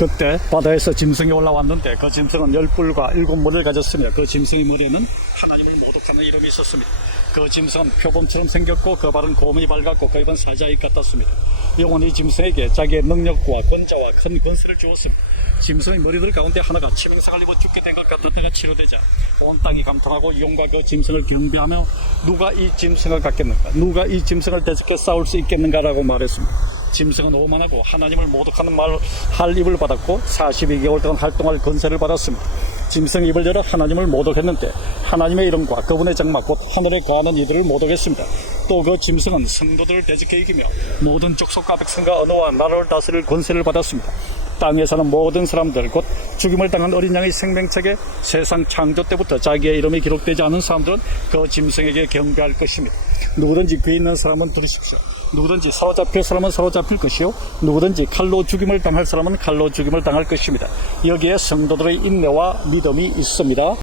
그때 바다에서 짐승이 올라왔는데 그 짐승은 열 뿔과 일곱 머리를 가졌습니다. 그 짐승의 머리에는 하나님을 모독하는 이름이 있었습니다. 그 짐승은 표범처럼 생겼고 그 발은 고문이 밝았고 그 입은 사자익 같았습니다. 영원히 짐승에게 자기의 능력과 권자와 큰 권세를 주었습니다. 짐승의 머리들 가운데 하나가 치명상을 입어 죽게 된 것 같았다가 치료되자 온 땅이 감탄하고 용과 그 짐승을 경배하며 누가 이 짐승을 갖겠는가 누가 이 짐승을 대적해 싸울 수 있겠는가라고 말했습니다. 짐승은 오만하고 하나님을 모독하는 말, 할 입을 받았고 42개월 동안 활동할 권세를 받았습니다. 짐승 입을 열어 하나님을 모독했는데 하나님의 이름과 그분의 장막 곧 하늘에 거하는 이들을 모독했습니다. 또 그 짐승은 성도들을 대적해 이기며 모든 족속과 백성과 언어와 나라를 다스릴 권세를 받았습니다. 땅에 사는 모든 사람들 곧 죽임을 당한 어린 양의 생명책에 세상 창조 때부터 자기의 이름이 기록되지 않은 사람들은 그 짐승에게 경배할 것입니다. 누구든지 귀 있는 사람은 들으십시오. 누구든지 사로잡힐 사람은 사로잡힐 것이요 누구든지 칼로 죽임을 당할 사람은 칼로 죽임을 당할 것입니다. 여기에 성도들의 인내와 믿음이 있습니다.